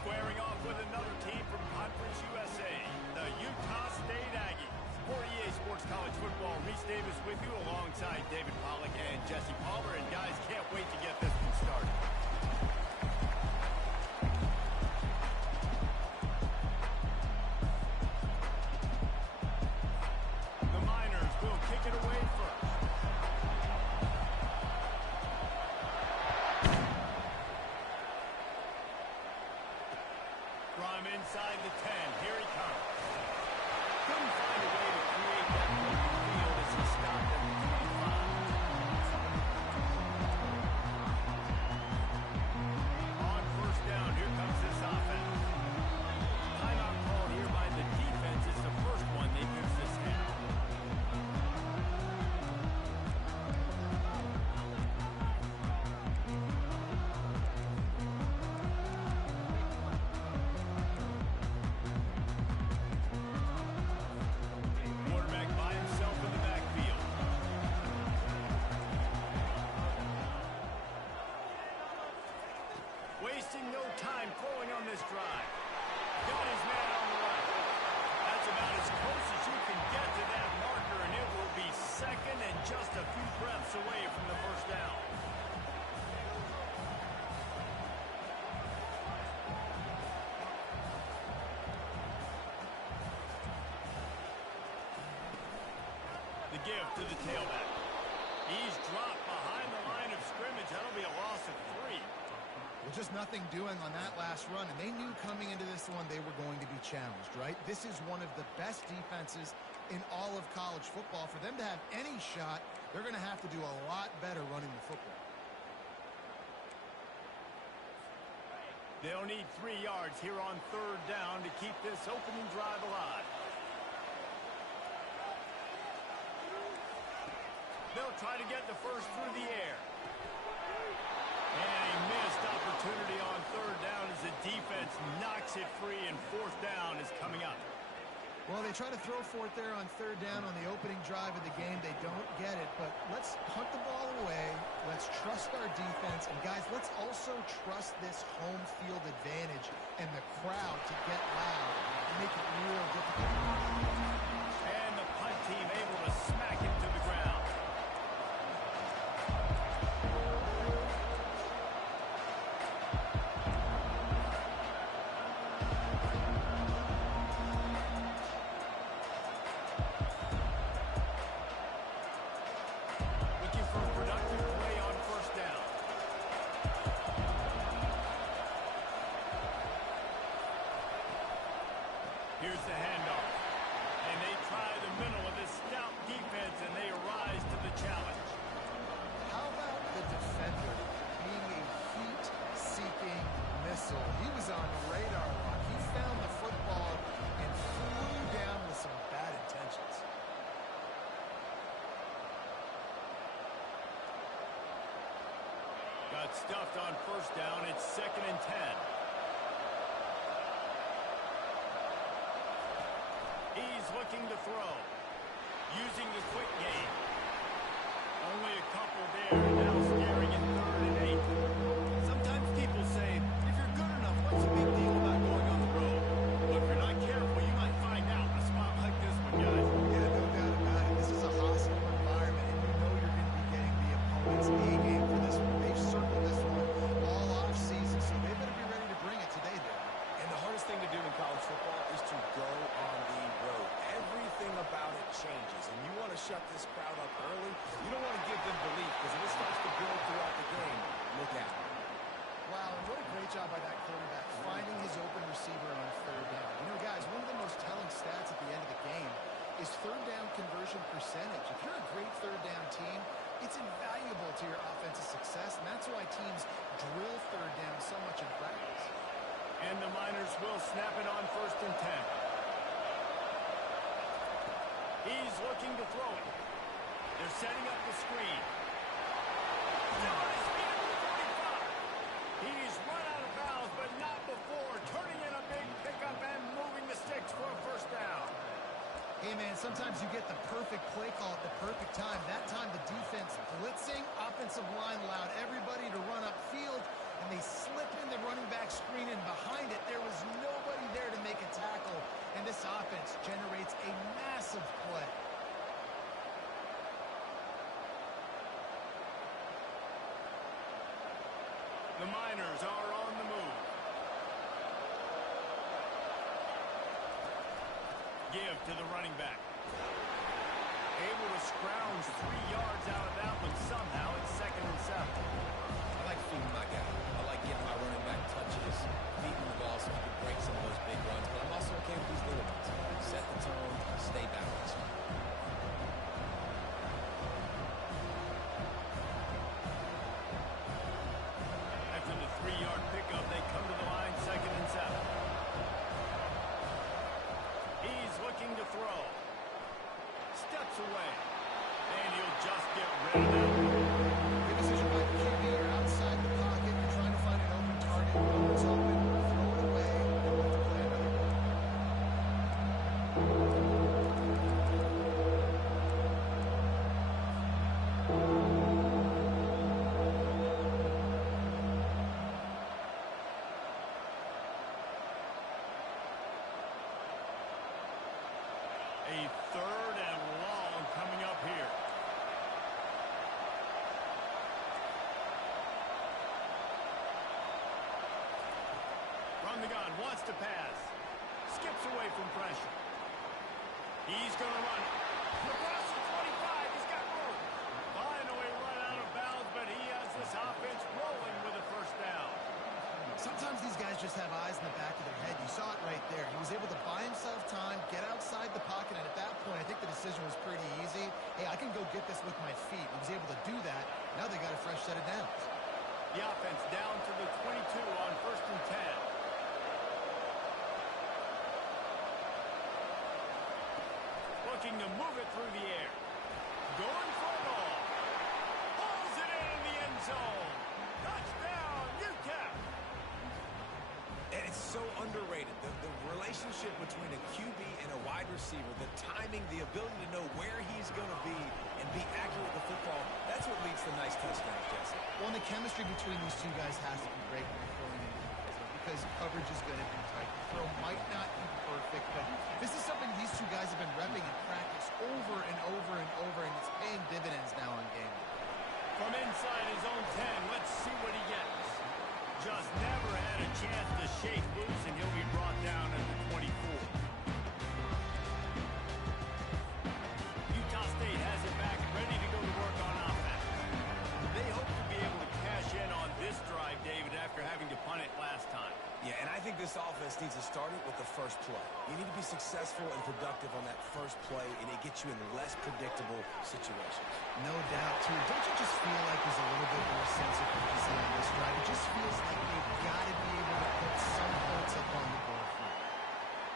Squaring off with another team from Conference USA, the Utah State Aggies. For EA Sports College Football, Reese Davis with you alongside David Pollack and Jesse Palmer. And guys, can't wait to get this one started. The Miners will kick it away first. From inside the 10, here he comes. Couldn't find a way to create that open field as he stopped at the 25. On first down, here comes this offense. Timeout called here by the defense. It's the first one they've used this half. Wasting no time throwing on this drive. Got his man on the right. That's about as close as you can get to that marker, and it will be second and just a few breaths away from the first down. The give to the tailback. He's dropped behind the line of scrimmage. That'll be a loss of 3. Well, just nothing doing on that last run, and they knew coming into this one they were going to be challenged, right? This is one of the best defenses in all of college football. For them to have any shot, they're going to have to do a lot better running the football. They'll need 3 yards here on third down to keep this opening drive alive. They'll try to get the first through the air. And a missed opportunity on third down as the defense knocks it free, and fourth down is coming up. Well, they try to throw for it there on third down on the opening drive of the game. They don't get it, but let's punt the ball away. Let's trust our defense. And, guys, let's also trust this home field advantage and the crowd to get loud and make it real difficult. And the punt team able to smack it to the ground. Here's the handoff. And they try the middle of this stout defense, and they rise to the challenge. How about the defender being a heat-seeking missile? He was on radar lock. He found the football and flew down with some bad intentions. Got stuffed on first down. It's 2nd and 10. He's looking to throw, using the quick game. Only a couple there, and now staring at 3rd and 8. Sometimes people say, if you're good enough, what's the big deal about going on the road? But if you're not careful, you might find out in a spot like this one, guys. Yeah, no doubt about it. This is a hostile environment, and you know you're going to be getting the opponent's A-game for this one. They've circled this one all off-season, so they better be ready to bring it today, though. And the hardest thing to do in college football is to go on the road. Everything about it changes, and you want to shut this crowd up early. You don't want to give them belief, because if it starts to build throughout the game, look out. Wow, and what a great job by that quarterback, finding his open receiver on third down. You know, guys, one of the most telling stats at the end of the game is third down conversion percentage. If you're a great third down team, it's invaluable to your offensive success, and that's why teams drill third down so much in practice. And the Miners will snap it on 1st and 10. He's looking to throw it. They're setting up the screen. Still on his feet at the 45. He's run out of bounds, but not before. Turning in a big pickup and moving the sticks for a first down. Hey, man, sometimes you get the perfect play call at the perfect time. That time the defense blitzing, offensive line allowed everybody to run upfield, and they slip in the running back screen, and behind it, there Give to the running back. Able to scrounge 3 yards out of that one somehow. It's 2nd and 7. I like feeding my guy. I like getting my running back touches, feeding the ball so he can break some of those big runs. But I'm also okay with these little ones. Set the tone, stay balanced. After the 3-yard pickup, they come to the line, 2nd and 7. He's looking to throw. Steps away. And he'll just get rid of that. Good decision by the QB. You're outside the pocket. You're trying to find an open target. Runner's open. Throw it away. And look to play another one. A 3rd and long coming up here. From the gun, wants to pass. Skips away from pressure. He's going to run. Across the 25, he's got room. Finally run out of bounds, but he has this offense rolling with a 1st down. Sometimes these guys just have eyes in the back of their head. You saw it right there. He was able to buy himself time, get outside the pocket, and at that point, I think the decision was pretty easy. Hey, I can go get this with my feet. He was able to do that. Now they got a fresh set of downs. The offense down to the 22 on 1st and 10. Looking to move it through the air. Going for it all. Pulls it in the end zone. Touchdown, Utep. And it's so underrated. The relationship between a QB and a wide receiver, the timing, the ability to know where he's going to be and be accurate with the football, that's what leads to nice touchdowns, Jesse. Well, and the chemistry between these two guys has to be great when you're throwing in the end zone because coverage is going to be tight. The throw might not be perfect, but this is something these two guys have been repping in practice over and over and over, and it's paying dividends now on game day. From inside his own 10, let's see what he gets. Just never had a chance to shake loose, and he'll be brought down at the 24. Utah State has it back, ready to go to work on offense. They hope to be able to cash in on this drive, David, after having to punt it last time. Yeah, and I think this offense needs to start it with the first play. You need to be successful and productive on that first play, and it gets you in less predictable situations. No doubt, too. Don't you just feel like there's a little bit more sense of urgency on this drive? It just feels like they've got to be able to put some points up on the board here.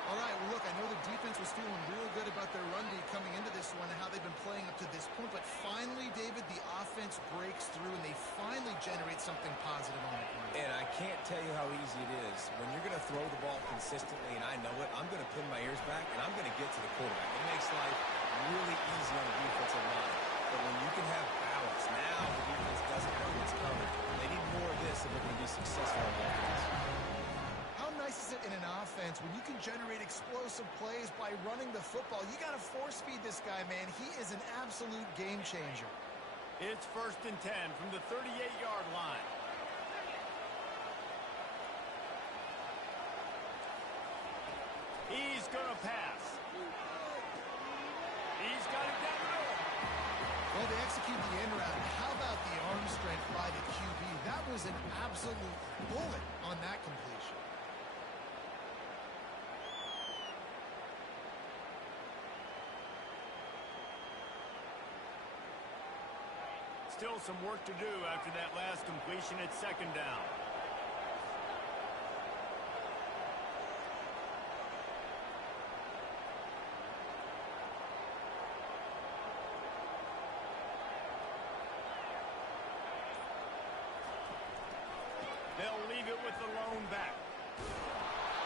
All right, well, look, I know the defense was feeling real good about their run D coming into this one and how they've been playing up to this point, but finally, David, the offense breaks through and they finally generate something positive on the ground. And I can't tell you how easy it is. When you're going to throw the ball consistently, and I know it, I'm going to pin my ears back, and I'm going to get to the quarterback. It makes life really easy on the defensive line. But when you can have balance, now the defense doesn't know what's coming. They need more of this if they're going to be successful on offense. How nice is it in an offense when you can generate explosive plays by running the football? You got to force feed this guy, man. He is an absolute game changer. It's 1st and 10 from the 38-yard line. He's going to pass. He's got it down the middle. Well, they execute the in route. How about the arm strength by the QB? That was an absolute bullet on that completion. Still some work to do after that last completion at 2nd down. They'll leave it with the lone back.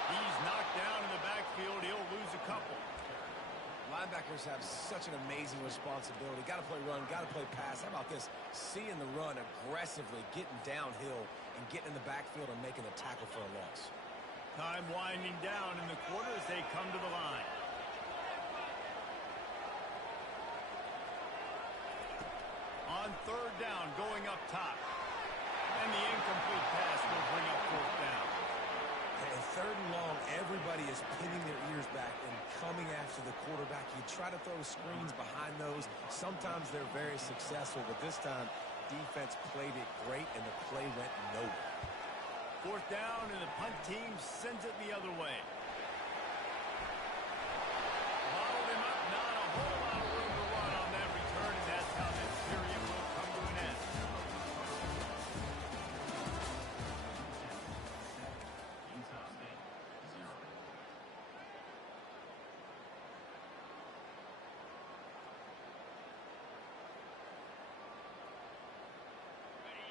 He's knocked down in the backfield. He'll lose a couple. Linebackers have such an amazing responsibility. Got to play run, got to play pass. How about this? Seeing the run aggressively, getting downhill, and getting in the backfield and making a tackle for a loss. Time winding down in the quarter as they come to the line. On 3rd down, going up top. And the incomplete pass will bring up 4th down. And 3rd and long, everybody everybody is pinning their ears back and coming after the quarterback. You try to throw screens behind those. Sometimes they're very successful, but this time, defense played it great, and the play went nowhere. Fourth down, and the punt team sends it the other way. Bottled him up, not a whole lot of room to run on that return, and that's how this period will come to an end.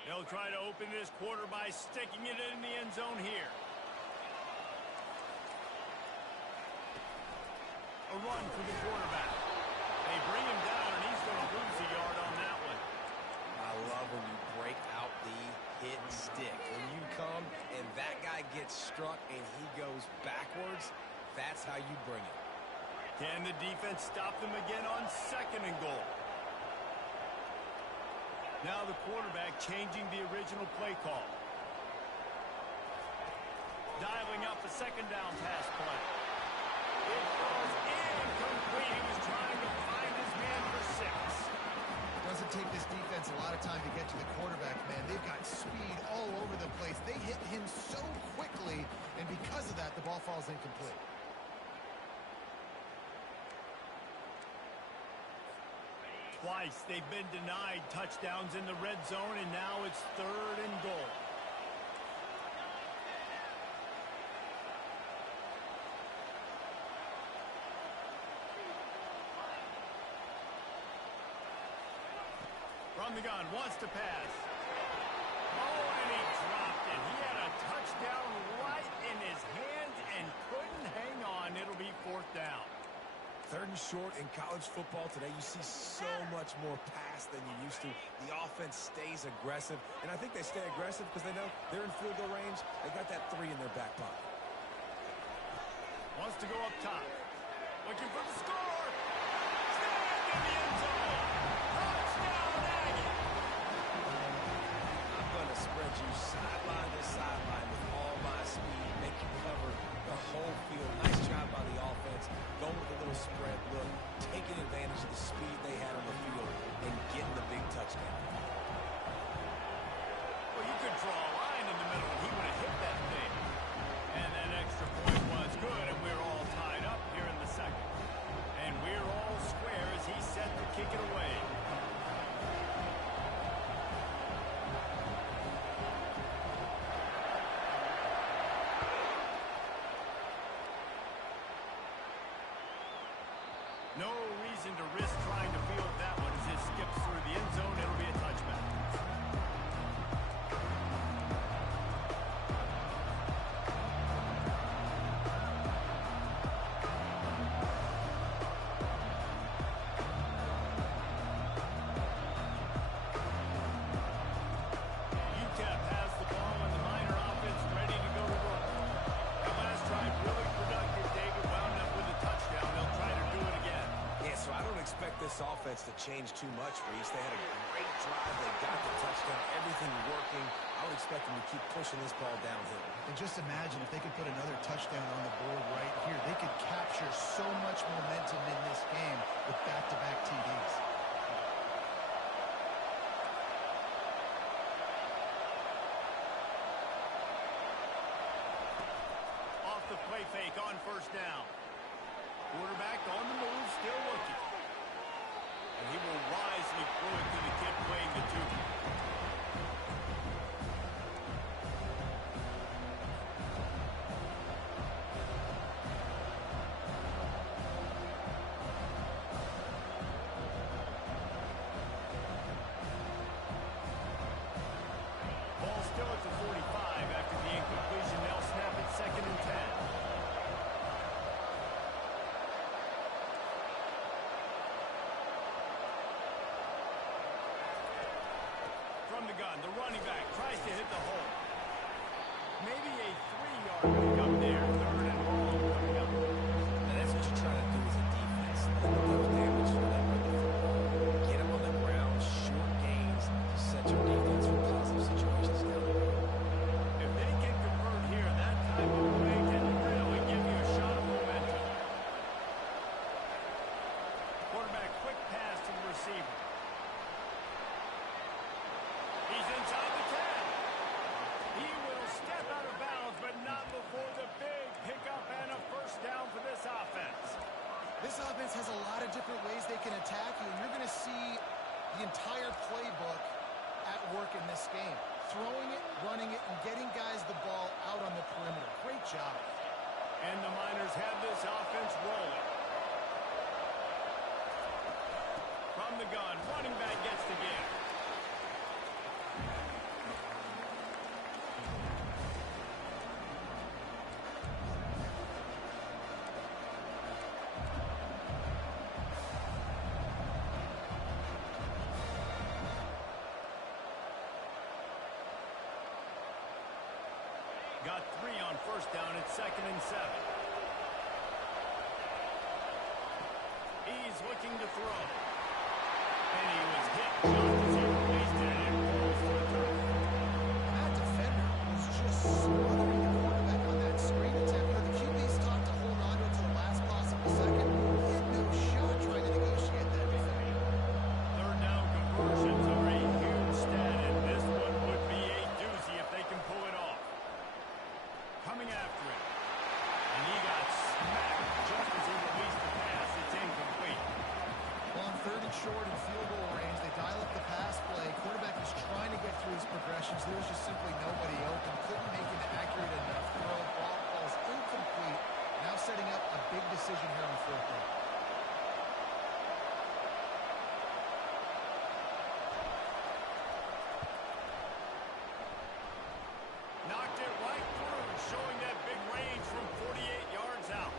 They'll try to open this quarter by sticking it in the end zone here. A run for the quarterback. They bring him down, and he's going to lose a yard on that one. I love when you break out the hit stick. When you come and that guy gets struck and he goes backwards, that's how you bring it. Can the defense stop them again on 2nd and goal? Now the quarterback changing the original play call. Dialing up a 2nd down pass play. It goes incomplete. He was trying to find his man for 6. Doesn't take this defense a lot of time to get to the quarterback, man. They've got speed all over the place. They hit him so quickly, and because of that, the ball falls incomplete. Twice they've been denied touchdowns in the red zone, and now it's 3rd and goal. From the gun, wants to pass. Oh, and he dropped it. He had a touchdown right in his hands and couldn't hang on. It'll be 4th down. 3rd and short in college football today. You see so much more pass than you used to. The offense stays aggressive, and I think they stay aggressive because they know they're in field goal range. They got that 3 in their back pocket. Wants to go up top. Looking for the score. Stand in the end zone. Touchdown, Aggie. I'm going to spread you sideline to sideline with all my speed, make you cover the whole field. Nice job by the offense, going with a little spread look, taking advantage of the speed they had on the field, and getting the big touchdown. Well, you could draw a line in the middle, and he would have hit that thing. And that extra point was good, and we're all tied up here in the 2nd. And we're all square as he's set to kick it away. No reason to risk trying to field that one as it skips through the end zone. It'll be a touchback. Utep has the ball and the Miner offense ready to go to work. That last drive really productive. David wound up with a touchdown. They'll try to do it again. Yeah, so I don't expect this offense to change too much, Reese. They had a great drive. They got the touchdown. Everything working. I would expect them to keep pushing this ball downhill. And just imagine if they could put another touchdown on the board right here. They could capture so much momentum in this game with back-to-back TDs. Off the play fake on 1st down. Quarterback on the move, still looking. And he will wisely throw it to the kid playing the 2. Ball still at the 45 after the incompletion. They'll snap it 2nd and 10. From the offense has a lot of different ways they can attack you, and you're going to see the entire playbook at work in this game. Throwing it, running it, and getting guys the ball out on the perimeter. Great job. And the Miners have this offense rolling. From the gun, running back gets the give. Got 3 on first down. It's 2nd and 7. He's looking to throw. And he was hit just as he released it, and it rolls to the turf. That defender was just smothering the quarterback on that screen attempt. The QB's taught to hold on to it to the last possible second. He had no shot trying to negotiate that defender. Third down conversions are a huge stat, and this one would be a doozy if they can pull it off. Coming after it. And he got smacked just as he released the pass. It's incomplete. Well, on 3rd and short and field goal range, they dial up the pass play. Quarterback is trying to get through his progressions. There was just simply nobody open. Couldn't make an accurate enough throw. Ball falls incomplete. Now setting up a big decision here on 4th down. Knocked it right through, showing that big range from 48 yards out.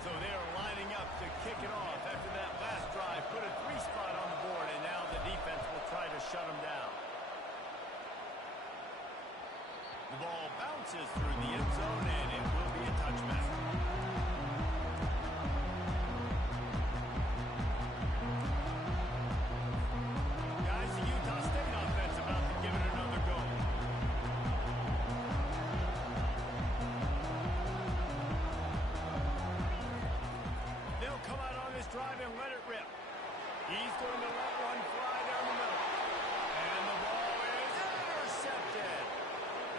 So they're lining up to kick it off after that last drive. Put a 3 spot on the board, and now the defense will try to shut them down. The ball bounces through the end zone, and it will be a touchback. Guys, the Utah State offense about to give it another go. They'll come out on this drive and let it rip. He's going to let one fly down the middle. And the ball is intercepted.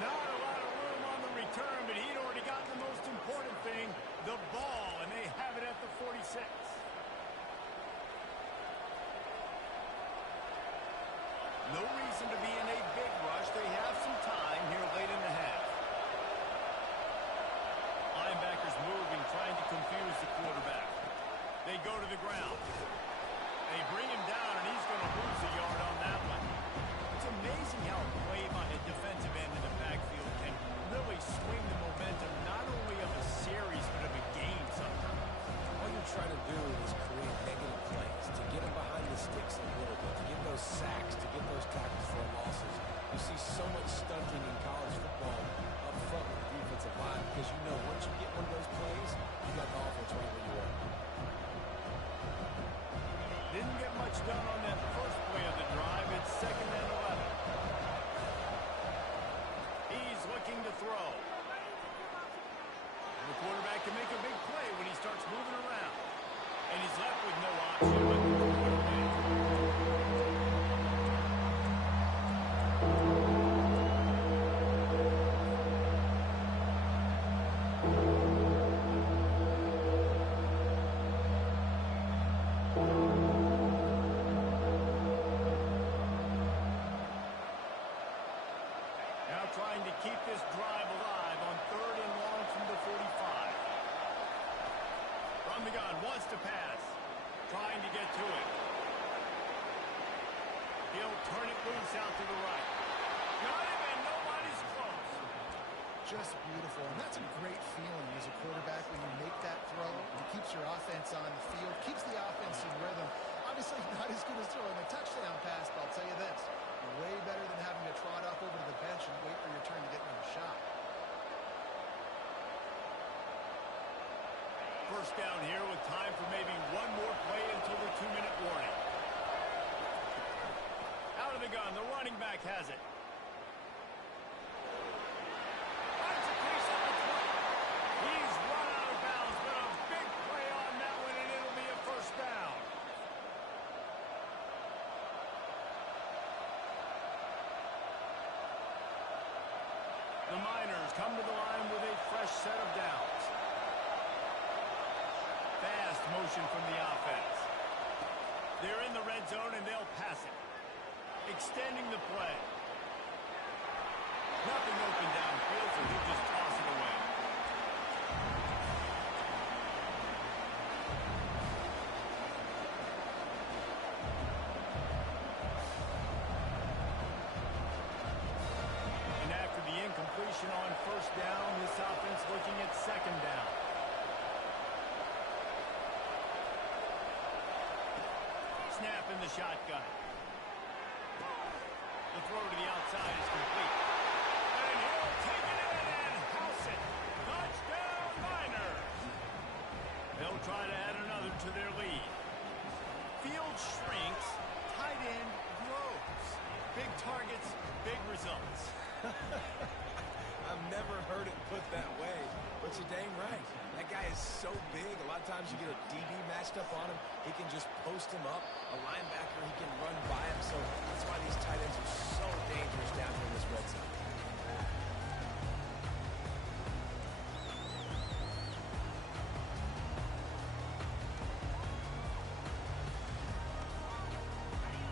Not a lot of room on the return, but he'd already gotten the most important thing, the ball, and they have it at the 46. No reason to be in a big rush. They have some time here late in the half. Linebackers moving, trying to confuse the quarterback. They go to the ground. They bring him down, and he's going to lose a yard on that one. It's amazing how a play by a defensive end in the backfield can really swing the momentum not only of a series but of a game sometimes. All you're trying to do is create negative plays, to get them behind the sticks a little bit, to get those sacks, to get those tackles for losses. You see so much stunting in college football up front with the defensive line because you know once you get one of those plays, you got the offense right where you are. Didn't get much done on that first play of the drive. It's 2nd and 11. He's looking to throw. The quarterback can make a big play when he starts moving around. And he's left with no option but to throw it away. Now trying to keep this drive alive on 3rd and long from the 45. From the gun, wants to pass. Trying to get to it. He'll turn it loose out to the right. Got him, and nobody's close. Just beautiful, and that's a great feeling as a quarterback when you make that throw. It keeps your offense on the field, keeps the offense in rhythm. Obviously not as good as throwing a touchdown pass, but I'll tell you this, way better than having to trot off over to the bench and wait for your turn to get another shot. First down here with time for maybe one more play until the 2-minute warning. Out of the gun, the running back has it. Finds a piece at the 20. He's run out of bounds, but a big play on that one, and it'll be a first down. The Miners come to the line with a fresh set of downs. Fast motion from the offense. They're in the red zone, and they'll pass it. Extending the play. Nothing open downfield, so he'll just toss it away. And after the incompletion on first down, this offense looking at second down. Snap in the shotgun. The throw to the outside is complete. And he'll take it in and house it. Touchdown, Niners. They'll try to add another to their lead. Field shrinks, tight end grows. Big targets, big results. I've never heard it put that way, but you're dang right. That guy is so big. A lot of times you get a DB matched up on him. He can just post him up. A linebacker, he can run by him. So that's why these tight ends are so dangerous down here in this red zone.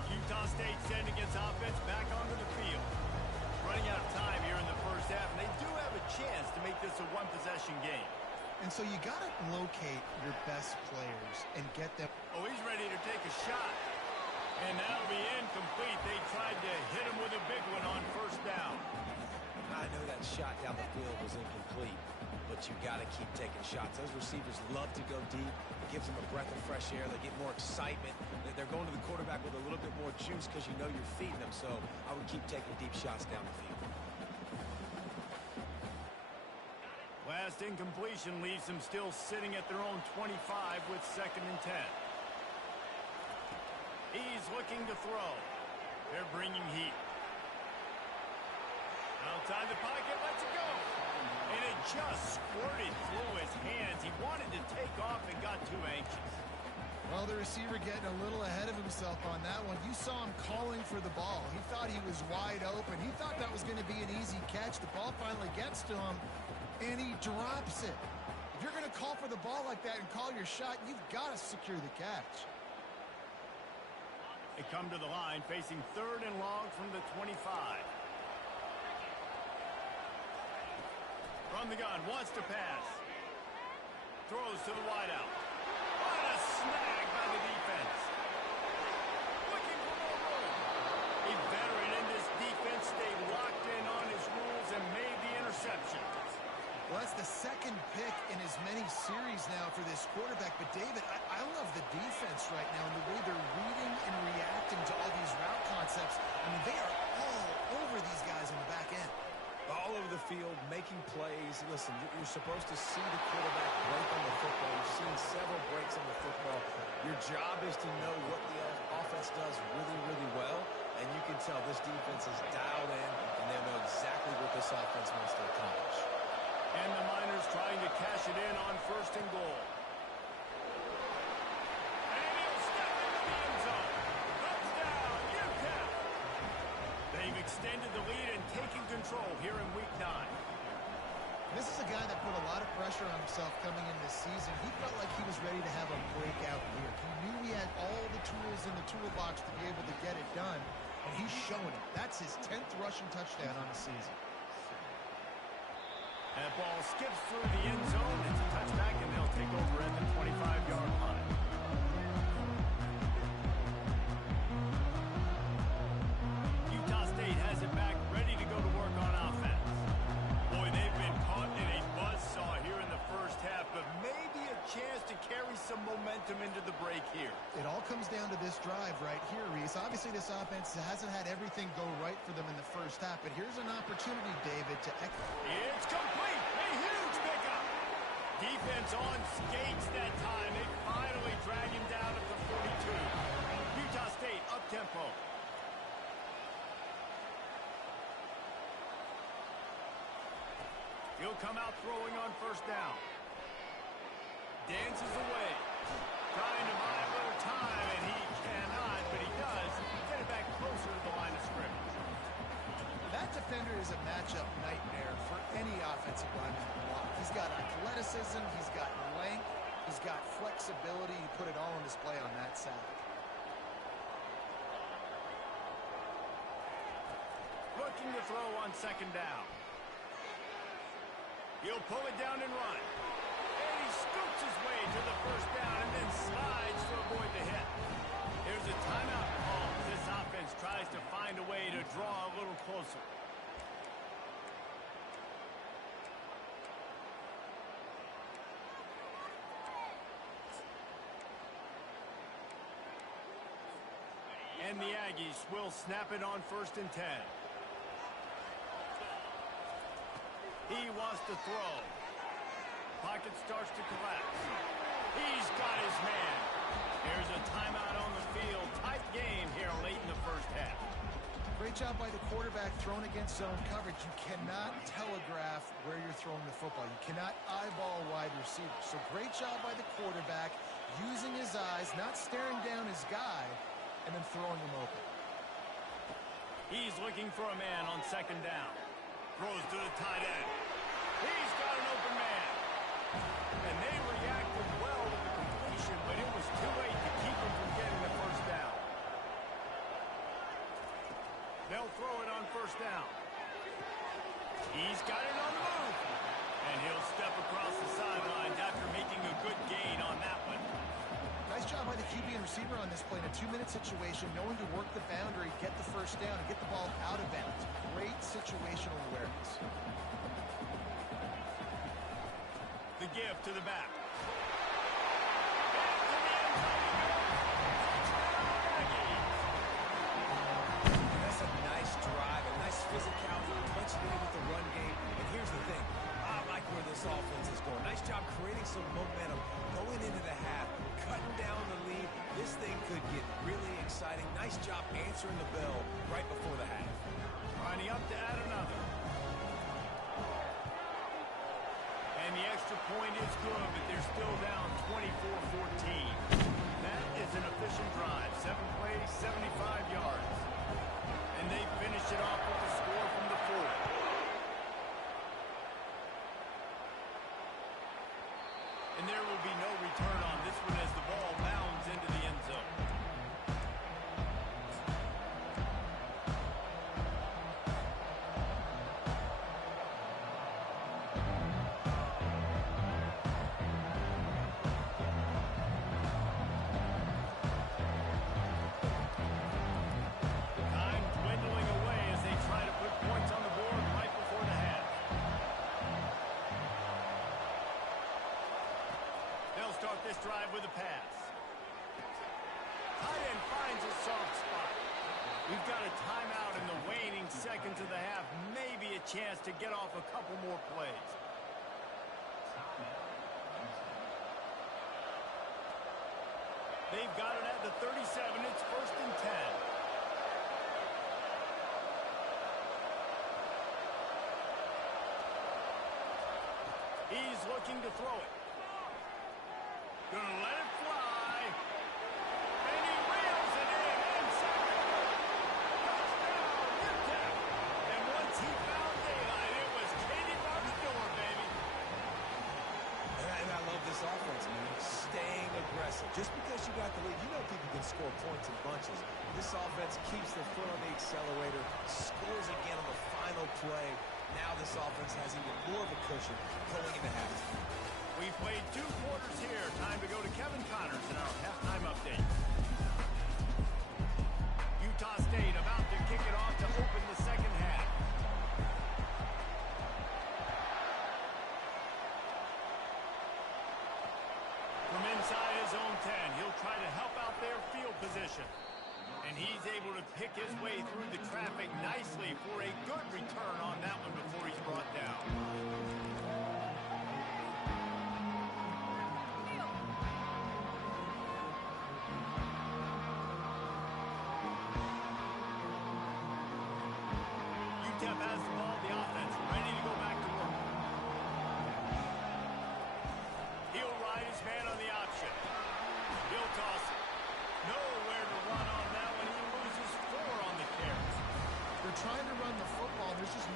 Utah State sending its offense back onto the field. Running out of time here in the first half, and they do have a chance to make this a one-possession game. And so you got to locate your best players and get them. Oh, he's ready to take a shot. And that'll be incomplete. They tried to hit him with a big one on first down. I know that shot down the field was incomplete, but you got to keep taking shots. Those receivers love to go deep. It gives them a breath of fresh air. They get more excitement. They're going to the quarterback with a little bit more juice because you know you're feeding them. So I would keep taking deep shots down the field. Last incompletion leaves them still sitting at their own 25 with 2nd and 10. He's looking to throw. They're bringing heat. Outside the pocket, lets it go. And it just squirted through his hands. He wanted to take off and got too anxious. Well, the receiver getting a little ahead of himself on that one. You saw him calling for the ball. He thought he was wide open. He thought that was going to be an easy catch. The ball finally gets to him, and he drops it. If you're going to call for the ball like that and call your shot, you've got to secure the catch. They come to the line facing 3rd and long from the 25. Run the gun, wants to pass. Throws to the wideout. What a snag by the defense. Looking for more room. A veteran in this defense stayed locked in on his rules and made the interception. Well, that's the 2nd pick in as many series now for this quarterback. But, David, I love the defense right now and the way they're reading and reacting to all these route concepts. I mean, they are all over these guys on the back end. All over the field, making plays. Listen, you're supposed to see the quarterback break on the football. You've seen several breaks on the football. Your job is to know what the offense does really, really well. And you can tell this defense is dialed in, and they know exactly what this offense wants to accomplish. And the Miners trying to cash it in on 1st and goal. And he'll step into the end zone. Touchdown, Utep. They've extended the lead and taken control here in Week 9. This is a guy that put a lot of pressure on himself coming in this season. He felt like he was ready to have a breakout year. He knew he had all the tools in the toolbox to be able to get it done, and he's showing it. That's his 10th rushing touchdown on the season. That ball skips through the end zone. It's a touchback, and they'll take over at the 25-yard line. Utah State has it back, ready to go to work on offense. Boy, they've been caught in a buzzsaw here in the first half, but maybe a chance to carry some momentum into the break here. It all comes down to this drive right here, Reese. Obviously, this offense hasn't had everything go right for them in the first half, but here's an opportunity, David, to... It's complete! A huge pickup! Defense on skates that time. They finally drag him down at the 42. Utah State up-tempo. He'll come out throwing on first down. Dances away. Trying to buy a little time, and he cannot, but he does get it back closer to the line of scrimmage. That defense defender is a matchup nightmare for any offensive lineman to block. He's got athleticism, he's got length, he's got flexibility. You put it all on display on that side. Looking to throw on second down. He'll pull it down and run. And he scoops his way to the first down and then slides to avoid the hit. Here's a timeout call. This offense tries to find a way to draw a little closer. And the Aggies will snap it on 1st and 10. He wants to throw. Pocket starts to collapse. He's got his man. Here's a timeout on the field. Tight game here late in the first half. Great job by the quarterback thrown against zone coverage. You cannot telegraph where you're throwing the football. You cannot eyeball wide receivers. So great job by the quarterback using his eyes, not staring down his guy, and then throwing him open. He's looking for a man on second down. Throws to the tight end. He's got an open man. And they reacted well to the completion, but it was too late to keep him from getting the first down. They'll throw it on 1st down. He's got it on the move. And he'll step across the sidelines after making a good gain on that one. Nice job by the QB and receiver on this play in a 2-minute situation, knowing to work the boundary, get the first down, and get the ball out of bounds. Great situational awareness. The give to the back. That's a nice drive, a nice physicality, punching in with the run game. And here's the thing. I like where this offense is going. Nice job creating some momentum going into the half, cutting down the lead. This thing could get really exciting. Nice job answering the bell right before the half. Lining up to add another. And the extra point is good, but they're still down 24-14. That is an efficient drive. 7 plays, 75 yards. And they finish it off with the score from the 4th. And there will be no return on this one as the ball bounds into the end zone. Time dwindling away as they try to put points on the board right before the half. They'll start this drive with a pass. Tight end finds a soft spot. We've got a timeout in the waning seconds of the half. Maybe a chance to get off a couple more plays. They've got it at the 37. It's 1st and 10. He's looking to throw it. Gonna let it fly. And he reels it in inside. Touchdown, Utep. And once he found daylight, it was Katie by the door, baby. And I love this offense, man. Staying aggressive. Just because you got the lead, you know people can score points in bunches. This offense keeps their foot on the accelerator, scores again on the final play. Now this offense has even more of a cushion going into half. We've played 2 quarters here. Time to go to Kevin Connors in our halftime update. Utah State about to kick it off to open the second half. From inside his own 10, he'll try to help out their field position. And he's able to pick his way through the traffic nicely for a good return on that one before he's brought down. Utep has the ball, the offense ready to go back to work. He'll ride his man on the option. He'll toss it. Nowhere to run on that one. He loses 4 on the carries. They're trying to run the football. There's just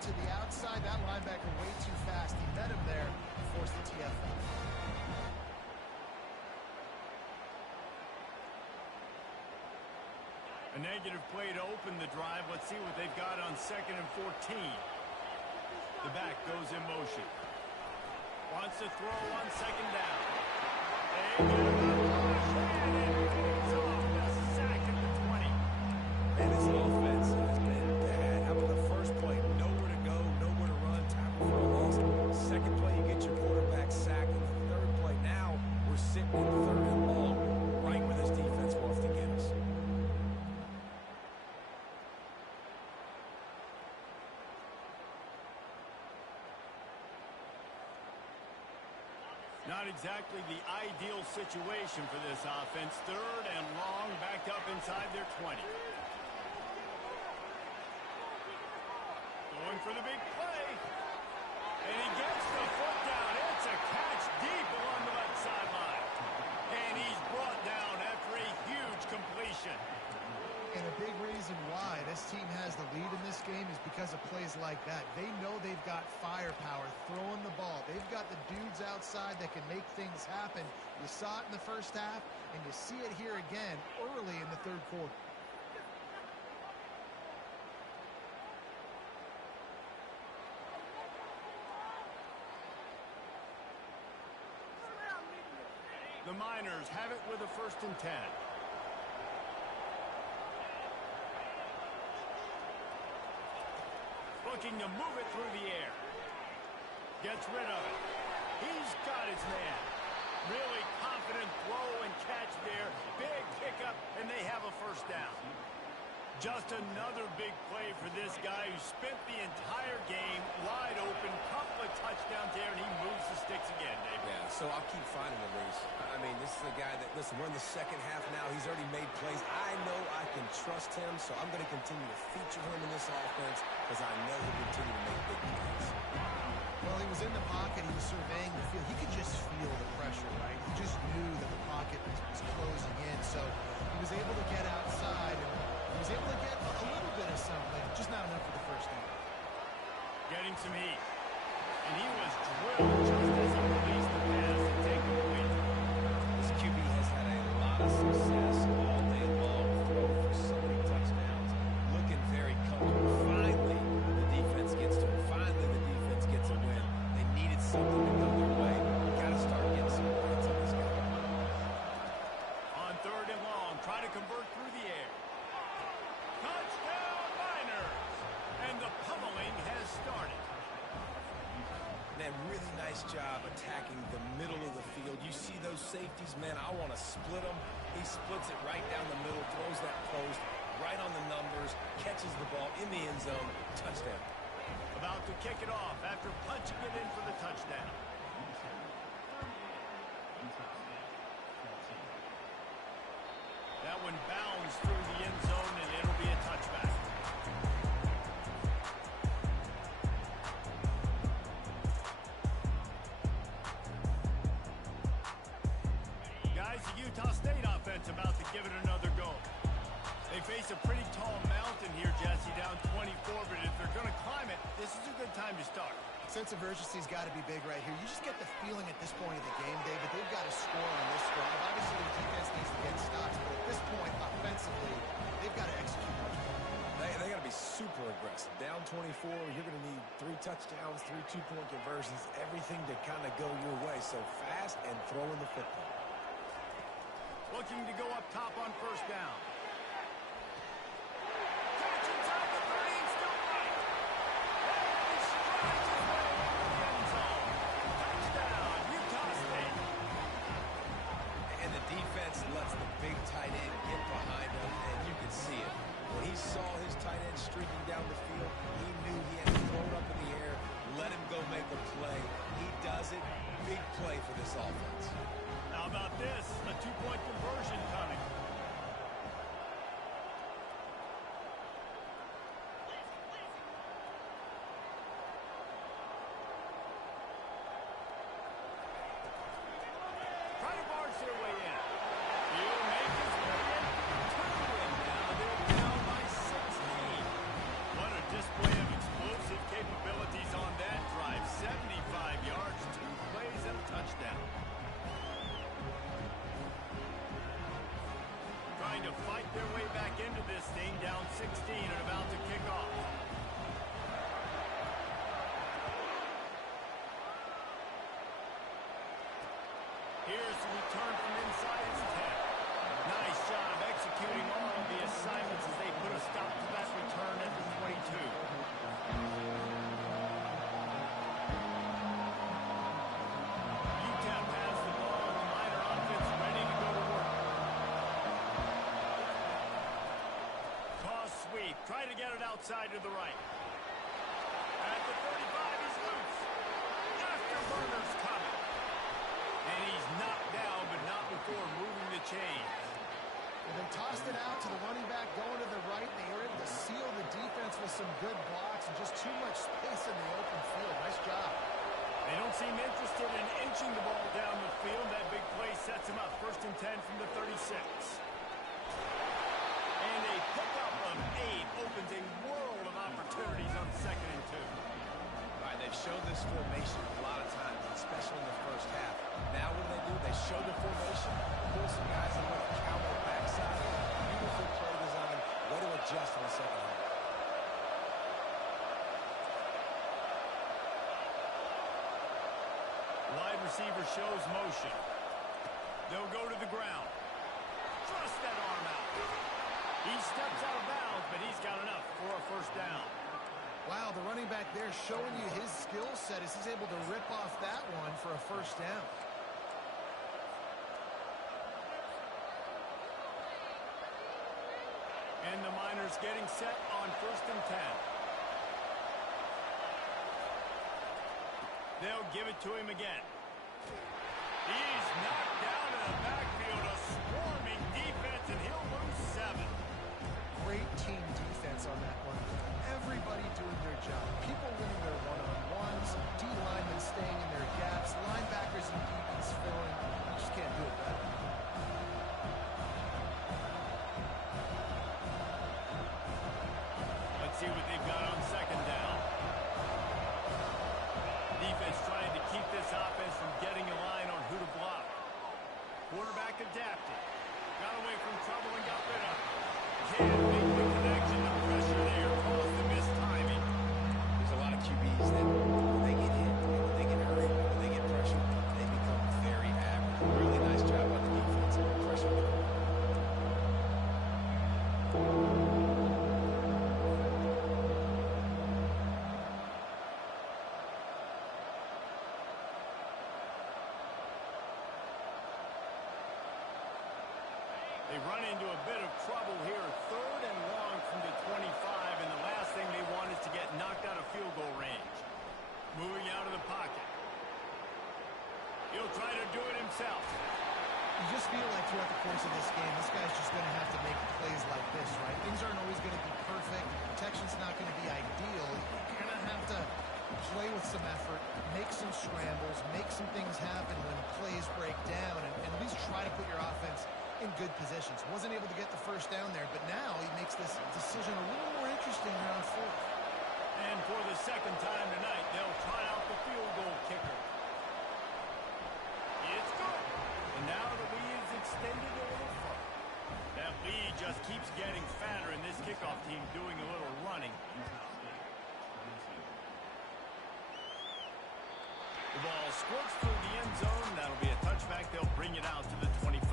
to the outside. That linebacker way too fast. He met him there and forced the TFL. A negative play to open the drive. Let's see what they've got on 2nd and 14. The back goes in motion. Wants to throw on 2nd down. They get him up. And it picks off the sack at the 20. And this offense has been bad. How about the first play? Nowhere to go, nowhere to run, tackle for a loss. Second play, you get your quarterback sacked. And the third play, now we're sitting in 3rd and long, right where this defense wants to get us. Not exactly the ideal situation for this offense. 3rd and long, backed up inside their 20. Going for the big play. And he gets the foot down. It's a catch deep along the left sideline. And he's brought down after a huge completion. And a big reason why this team has the lead in this game is because of plays like that. They know they've got firepower throwing the ball. They've got the dudes outside that can make things happen. You saw it in the first half, and you see it here again early in the 3rd quarter. The Miners have it with a 1st and 10. Looking to move it through the air. Gets rid of it. He's got his man. Really confident throw and catch there. Big pickup, and they have a 1st down. Just another big play for this guy who spent the entire game wide open. Couple of touchdowns there, and he moves the sticks again, Dave. Yeah, so I'll keep finding the ways. I mean, this is a guy that, listen, we're in the 2nd half now. He's already made plays. I know I can trust him, so I'm going to continue to feature him in this offense because I know he'll continue to make big plays. Well, he was in the pocket. He was surveying the field. He could just feel the pressure, right? He just knew that the pocket was closing in, so he was able to get outside, and he was able to get a little bit of something, just not enough for the 1st down. Getting some heat. And he was drilled just as he released the pass and take the win. This QB has had a lot of success all day long, throwing for so many touchdowns, looking very comfortable. Finally, the defense gets to him. Finally, the defense gets a win. They needed something to go their way. Got to start getting some points on this guy. On 3rd and long, try to convert through the air. Touchdown, Miners! And the pummeling has started. Man, really nice job attacking the middle of the field. You see those safeties, man, I want to split them. He splits it right down the middle, throws that post right on the numbers, catches the ball in the end zone, touchdown. About to kick it off after punching it in for the touchdown. That one bounds through the end zone, and it'll be a touchback. Guys, the Utah State offense about to give it another go. They face a pretty tall mountain here, Jesse, down 24, but if they're going to climb it, this is a good time to start. Sense of urgency's got to be big right here. You just get the feeling at this point of the game, David, they've got to score on this drive. Obviously, the defense needs to get stops, but at this point, offensively, they've got to execute much more. They got to be super aggressive. Down 24, you're going to need 3 touchdowns, 3 two-point conversions, everything to kind of go your way. So fast and throwing the football. Looking to go up top on 1st down. Catch inside the 30, still right. And he strides his way into the end zone. Touchdown, Utah State. And the defense lets the big tight end get behind him, and you can see it. When he saw his tight end streaking down the field, he knew he had to throw it up in the air, let him go make a play. He does it. Big play for this offense. How about this? A 2-point conversion coming. try to get it outside to the right. At the 35, he's loose. Afterburner's coming. And he's knocked down, but not before moving the chains. And they tossed it out to the running back going to the right. They were able to seal the defense with some good blocks and just too much space in the open field. Nice job. They don't seem interested in inching the ball down the field. That big play sets him up. 1st and 10 from the 36. And a pickup of 8 opens a world of opportunities on 2nd and 2. All right, they've showed this formation a lot of times, especially in the first half. Now what do? They show the formation, pull some guys and let it count the backside. Beautiful play design. Way to adjust in the second half. Wide receiver shows motion. They'll go to the ground. Thrust that arm out. He steps out of bounds, but he's got enough for a 1st down. Wow, the running back there showing you his skill set as he's able to rip off that one for a 1st down. And the Miners getting set on 1st and 10. They'll give it to him again. He's knocked down in the backfield, a swarming defense, and he'll lose 7. Great team defense on that one. Everybody doing their job. People winning their one-on-ones, D-linemen staying in their gaps, linebackers and DBs filling. You just can't do it better. Let's see what they've got on 2nd down. Defense trying to keep this offense from getting a line on who to block. Quarterback adapted. Got away from trouble and got rid of it. Can't make the connection. The pressure there caused the missed timing. There's a lot of QBs that when they get hit, when they get hurried, when they get pressured, they become very average. Really nice job on the defense. Pressure. They run into a bit of trouble here. 3rd and long from the 25, and the last thing they want is to get knocked out of field goal range. Moving out of the pocket. He'll try to do it himself. You just feel like throughout the course of this game, this guy's just going to have to make plays like this, right? Things aren't always going to be perfect. Protection's not going to be ideal. You're going to have to play with some effort, make some scrambles, make some things happen when plays break down, and at least try to put your offense in good positions. Wasn't able to get the 1st down there, but now he makes this decision a little more interesting here on 4th. And for the 2nd time tonight, they'll try out the field goal kicker. It's good. And now the lead is extended a little further. That lead just keeps getting fatter, and this kickoff team doing a little running. The ball squirts through the end zone. That'll be a touchback. They'll bring it out to the 25.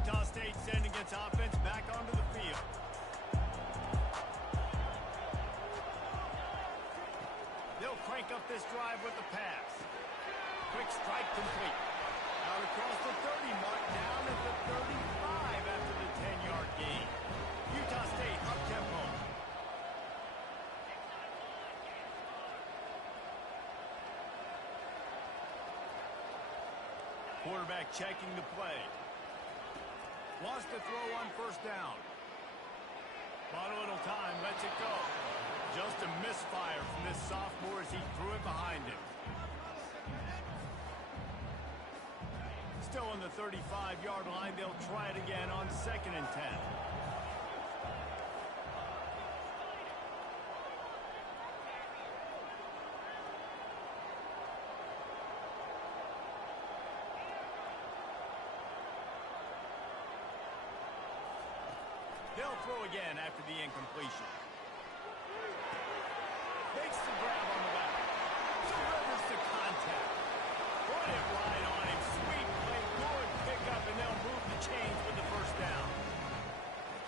Utah State sending its offense back onto the field. They'll crank up this drive with the pass. Quick strike complete. Out across the 30 mark, down at the 35 after the 10-yard gain. Utah State up-tempo. Quarterback checking the play. Wants to throw on 1st down. Bought a little time, lets it go. Just a misfire from this sophomore as he threw it behind him. Still on the 35-yard line. They'll try it again on 2nd and 10. They'll throw again after the incompletion. Makes the grab on the back. Delivers the contact. Put it right on him. Sweet play. Good pickup, and they'll move the chains with the 1st down.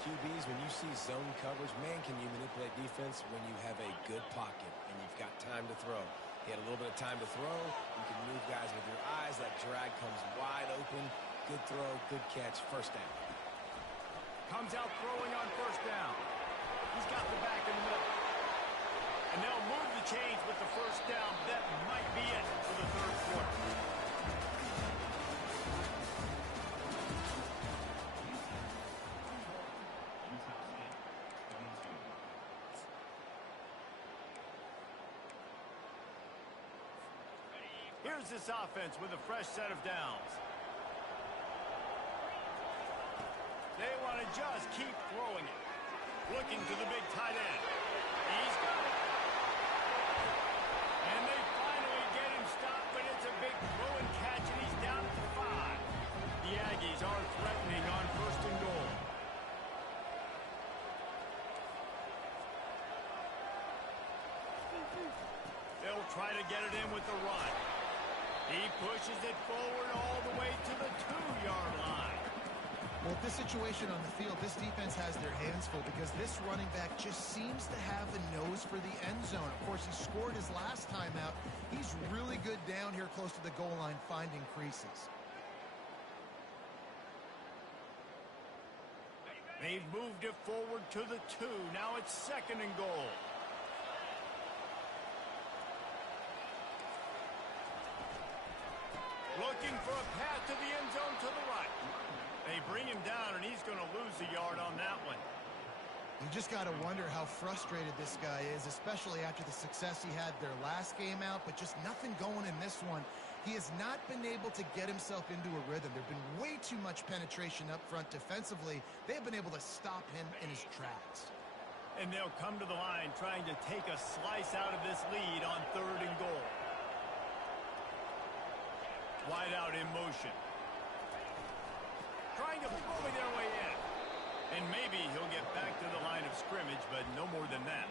QBs, when you see zone coverage, man, can you manipulate defense when you have a good pocket and you've got time to throw. He had a little bit of time to throw, You can move guys with your eyes. That drag comes wide open. Good throw, good catch, first down. Comes out throwing on first down. He's got the back in the middle. And they'll move the chains with the first down. That might be it for the third quarter. Here's this offense with a fresh set of downs. They want to just keep throwing it. Looking to the big tight end. He's got it. And they finally get him stopped, but it's a big throw and catch, and he's down at the 5. The Aggies are threatening on first and goal. They'll try to get it in with the run. He pushes it forward all the way to the 2-yard line. Well, this situation on the field, this defense has their hands full because this running back just seems to have a nose for the end zone. Of course, he scored his last time out. He's really good down here close to the goal line, finding creases. They've moved it forward to the 2. Now it's second and goal. Looking for a path to the end zone to the right. They bring him down, and he's going to lose a yard on that one. You just got to wonder how frustrated this guy is, especially after the success he had their last game out, but just nothing going in this one. He has not been able to get himself into a rhythm. There's been way too much penetration up front defensively. They have been able to stop him in his tracks. And they'll come to the line trying to take a slice out of this lead on third and goal. Wide out in motion. Trying to bully their way in. And maybe he'll get back to the line of scrimmage, but no more than that.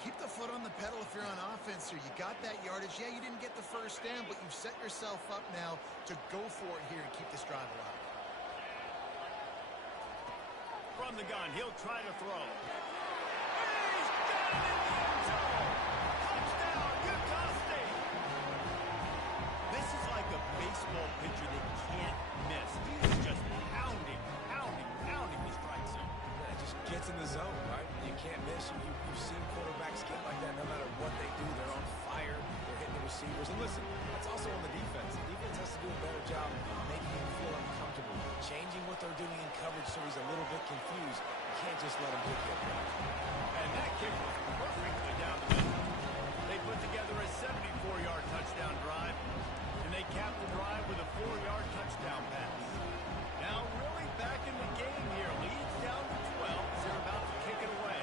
Keep the foot on the pedal if you're on offense here. You got that yardage. Yeah, you didn't get the first down, but you've set yourself up now to go for it here and keep this drive alive. From the gun, he'll try to throw. He's got it in the end zone! Touchdown, Utah State! This is like a baseball pitcher that can't miss. He's just pounding the strike zone. Yeah, it just gets in the zone, right? You can't miss. You've seen quarterbacks get like that no matter what they do. They're on fire. They're hitting the receivers. And listen, that's also on the defense. The defense has to do a better job making him feel uncomfortable, changing what they're doing in coverage so he's a little bit confused. You can't just let him get hit. And that kick was perfectly down the middle. They put together a 74-yard touchdown drive, and they capped the drive with a 4-yard touchdown pass. Now really back in the game here. Leads down to 12 as they're about to kick it away.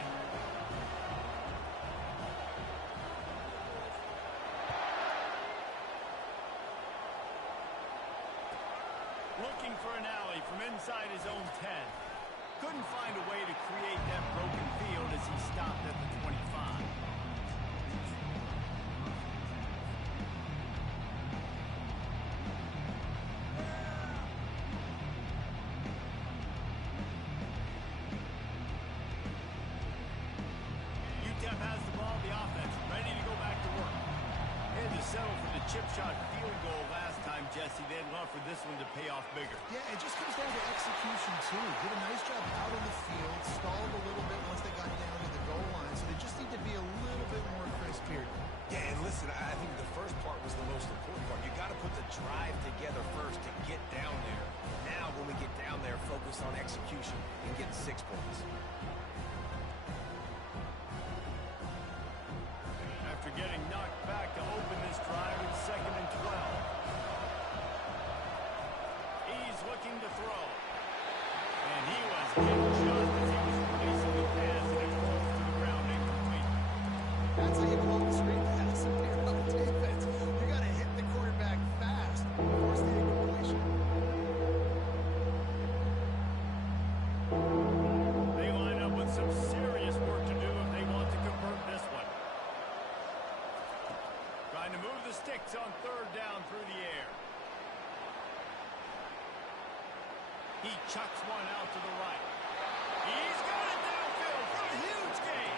Looking for an alley from inside his own 10. Couldn't find a way to create that broken field as he stopped at the 25. Utep has the ball, the offense ready to go back to work. They had to settle for the chip shot field goal last time, Jesse. They'd love for this one to pay off bigger. Yeah, it just comes down to execution, too. Did a nice job out on the field, stalled a little bit once they got down to the goal line, so they just need to be a little bit more crisp here. Yeah, and listen, I think the first part was the most important part. You got to put the drive together first to get down there. Now, when we get down there, focus on execution and get 6 points. After getting knocked back to open this drive, it's second and 12. He's looking to throw. And he was hit just as he was releasing the pass, and it falls to the ground incomplete. That's how you call the screen pass if you're on defense. You got to hit the quarterback fast. Force the incompletion. They line up with some serious work to do if they want to convert this one. Trying to move the sticks on third down through the air. He chucks one out to the right. He's got it downfield for a huge gain.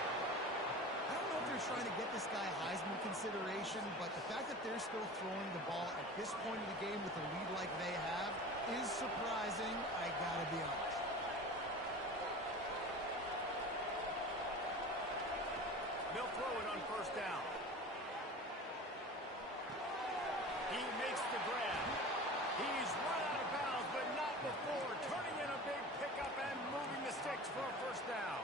I don't know if there's trying to get this guy Heisman consideration, but the fact that they're still throwing the ball at this point of the game with a lead like they have is surprising, I gotta be honest. They'll throw it on first down. He makes the grab. He's run out of bounds, but not before turning in a big pickup and moving the sticks for a first down.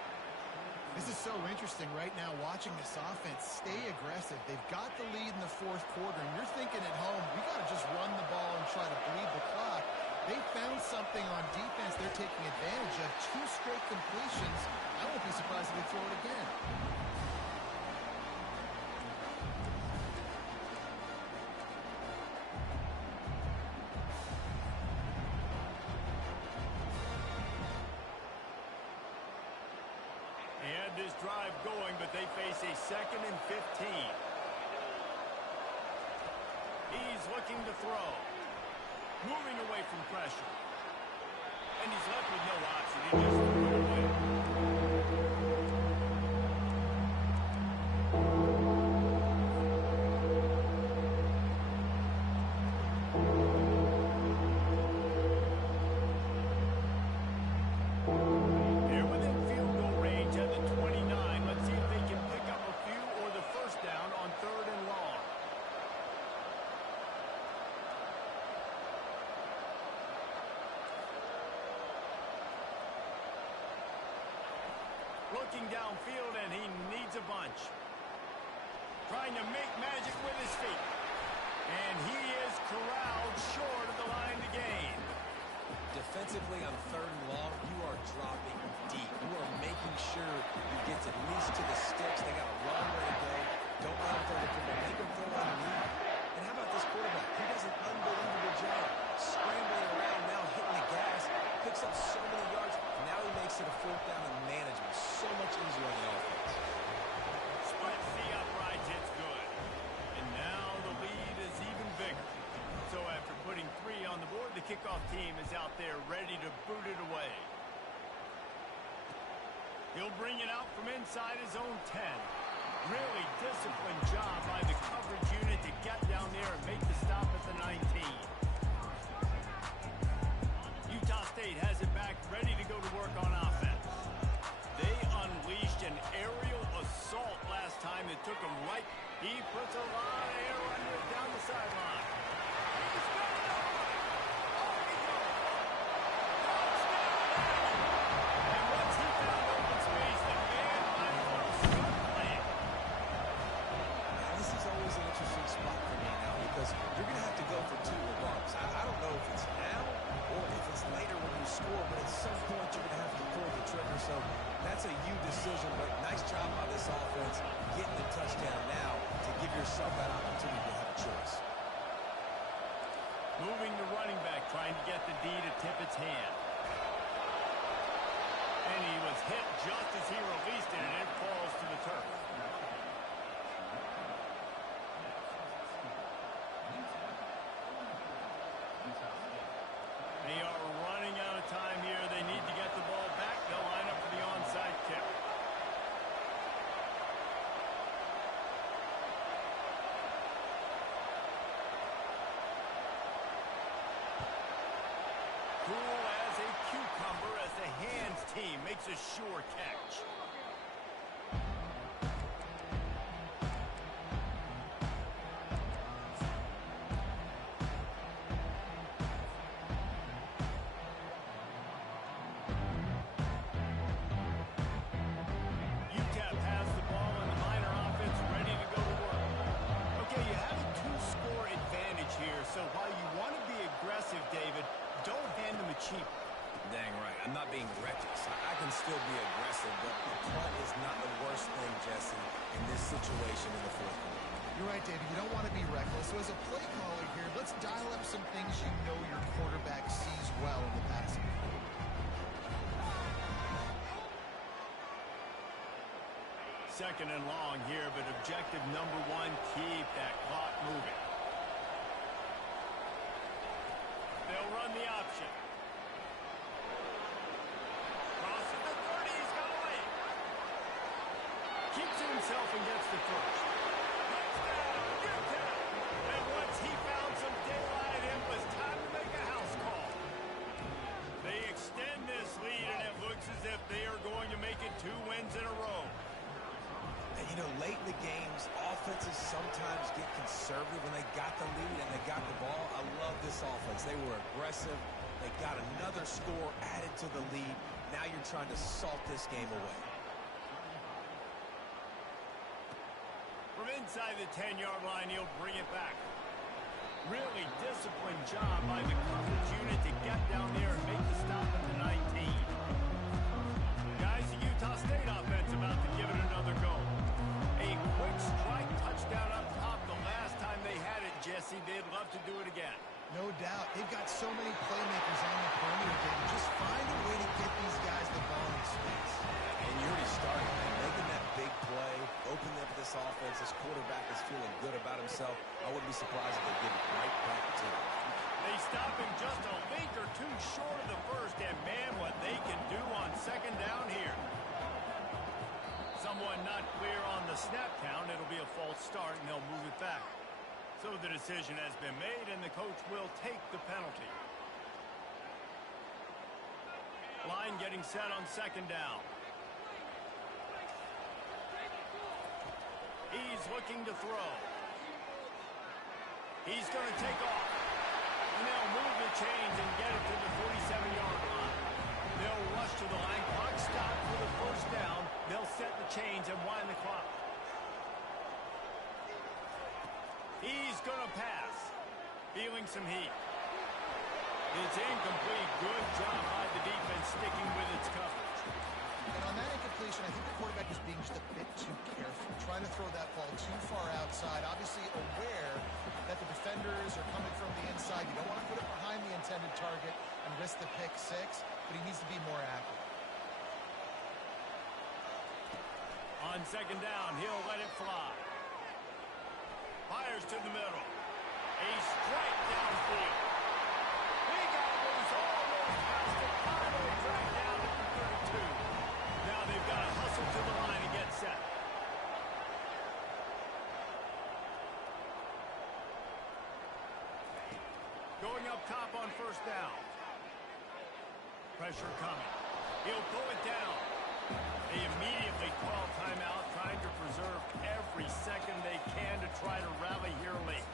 This is so interesting right now watching this offense stay aggressive. They've got the lead in the fourth quarter, and you're thinking at home, we got to just run the ball and try to bleed the clock. They found something on defense they're taking advantage of. 2 straight completions. I won't be surprised if they throw it again. They had this drive going, but they face a 2nd and 15. He's looking to throw. Moving away from pressure. And he's left with no option. He just threw it away. They're within field goal range at the 29. Let's see if they can pick up a few or the first down on 3rd and long. Looking downfield, and he needs a bunch. Trying to make magic with his feet. And he is corralled short of the line to gain. Defensively on 3rd and long, you are dropping deep. You are making sure you get at least to the sticks. They got a long way to go. Don't let them throw the football. Make them throw underneath. And how about this quarterback? He does an unbelievable job scrambling around, now hitting the gas, picks up so many yards. Now he makes it a 4th down and manageable. So much easier on the offense. Splits the uprights, it's good. And now the lead is even bigger. So after putting 3 on the board, the kickoff team is out there ready to boot it away. He'll bring it out from inside his own 10. Really disciplined job by the coverage unit to get down there and make the stop at the 19. Utah State has it back, ready to go to work on offense. They unleashed an aerial assault last time that took him right. He puts a lot of air under it down the sideline. He's got it on. Oh, he goes. And once he found open space, the man might as well start playing. Now, this is always an interesting spot for me now because you're going to have to go for 2 regardless. I don't know if it's now or if it's later when you score, but at some point you're going to have to pull the trigger. So that's a you decision, but nice job by this offense getting the touchdown now to give yourself that opportunity to have a choice. Moving the running back, trying to get the D to tip its hand. And he was hit just as he released it, and it falls to the turf. They are running out of time here. They need to get the ball back. They'll line up for the onside kick. Cool as a cucumber as the hands team makes a sure catch. Utep has the ball and the Miner offense ready to go to work. Okay, you have a 2-score advantage here, so while you want to be aggressive, David, don't hand them a cheap. Dang right. I'm not being reckless. I can still be aggressive, but the punt is not the worst thing, Jesse, in this situation in the 4th quarter. You're right, David. You don't want to be reckless. So as a play caller here, let's dial up some things you know your quarterback sees well in the passing game. Second and long here, but objective number 1, keep that clock moving. They'll run the option. Crosses the 30, he's got away. Keeps to himself and gets the throw. 2 wins in a row. And, you know, late in the games, offenses sometimes get conservative when they got the lead and they got the ball. I love this offense. They were aggressive. They got another score added to the lead. Now you're trying to salt this game away. From inside the 10-yard line, he'll bring it back. Really disciplined job by the coverage unit to get down there and make the stop at the 19. Guys, the Utah State offense about to give it another go. A quick strike touchdown up top the last time they had it, Jesse. They'd love to do it again. No doubt. They've got so many playmakers on the perimeter, David. Just find a way to get these guys the ball in space. And you already started, man. Making that big play, opening up this offense. This quarterback is feeling good about himself. I wouldn't be surprised if they give it right back to him. They stop him just a link or two short of the first, and man, what they can do on second down here. Someone not clear on the snap count. It'll be a false start, and they'll move it back. So the decision has been made, and the coach will take the penalty. Line getting set on second down. He's looking to throw. He's going to take off. And they'll move the chains and get it to the 47-yard line. They'll rush to the line. Clock stop for the first down. They'll set the chains and wind the clock. He's going to pass. Feeling some heat. It's incomplete. Good job by the defense sticking with its coverage. And on that incompletion, I think the quarterback is being just a bit too careful, trying to throw that ball too far outside, obviously aware that the defenders are coming from the inside. You don't want to put it behind the intended target and risk the pick six, but he needs to be more accurate. On second down, he'll let it fly. Fires to the middle. A strike downfield. He got loose almost past it. Finally dragged down at the 32. Now they've got to hustle to the line and get set. Going up top on first down. Pressure coming. He'll pull it down. They immediately call timeout, trying to preserve every second they can to try to rally here late.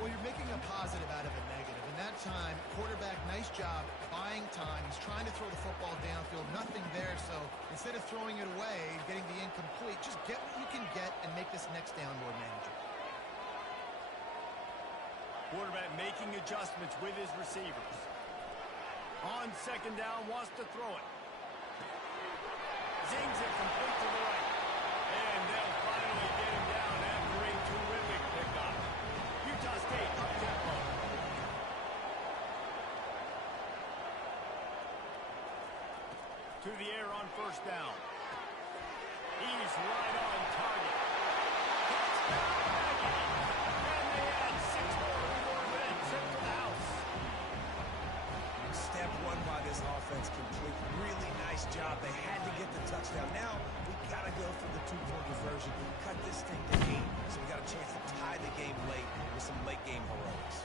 Well, you're making a positive out of a negative. In that time, quarterback, nice job buying time. He's trying to throw the football downfield. Nothing there, so instead of throwing it away, getting the incomplete, just get what you can get and make this next down more manageable. Quarterback making adjustments with his receivers. On second down, wants to throw it. Zings it complete to the right. And they'll finally get him down after a terrific pickup. Utah State up tempo. To the air on first down. He's right on target. Touchdown, Aggie. And they add 6 more minutes into the house. Step one by this offense complete. Really nice job. They had to get the touchdown. Now we got to go for the 2-point conversion. Cut this thing to 8, so we got a chance to tie the game late with some late game heroics.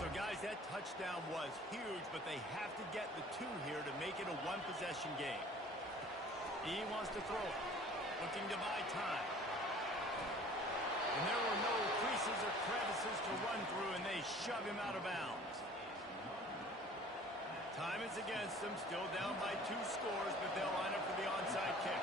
So guys, that touchdown was huge, but they have to get the 2 here to make it a 1-possession game. He wants to throw it, looking to buy time. And there were no creases or crevices to run through, and they shove him out of bounds. Time is against them, still down by 2 scores, but they'll line up for the onside kick.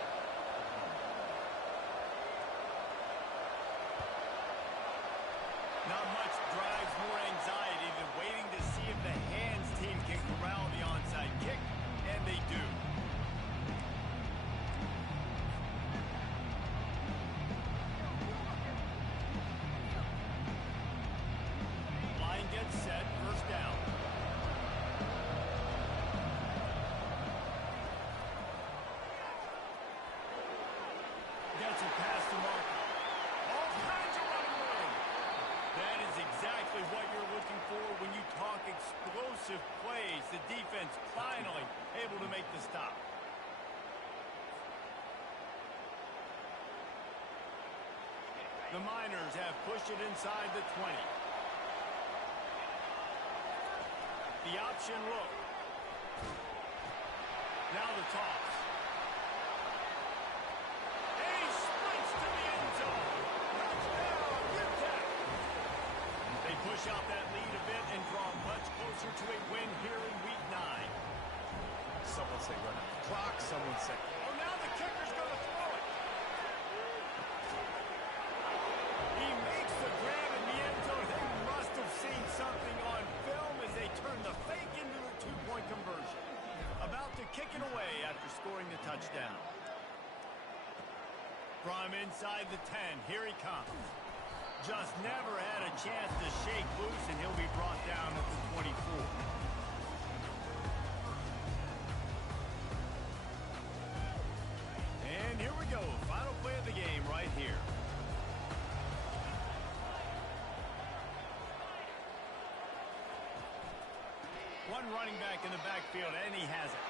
Not much drives more anxiety than waiting to see if the hands team can corral the onside kick, and they do. Line gets set, first down. Gets a pass to Marco. All kinds of running room. That is exactly what you're looking for when you talk explosive plays. The defense finally able to make the stop. The Miners have pushed it inside the 20. The option look. Now the toss. He sprints to the end zone. Touchdown, Utep. They push out that lead a bit and draw much closer to a win here in Week 9. Someone say run out the clock. Someone say... Oh, now the kicker's going to throw it. He makes the grab in the end zone. They must have seen something on film as they turn the fake into a two-point conversion. About to kick it away after scoring the touchdown. From inside the 10, here he comes. Just never had a chance to shake loose, and he'll be brought down at the 24. And here we go, final play of the game right here. One running back in the backfield, and he has it.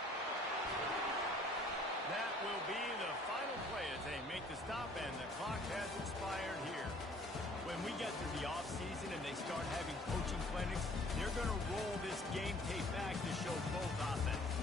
That will be the final play as they make the stop, and the clock has expired here. When we get to the offseason and they start having coaching clinics, they're going to roll this game tape back to show both offense.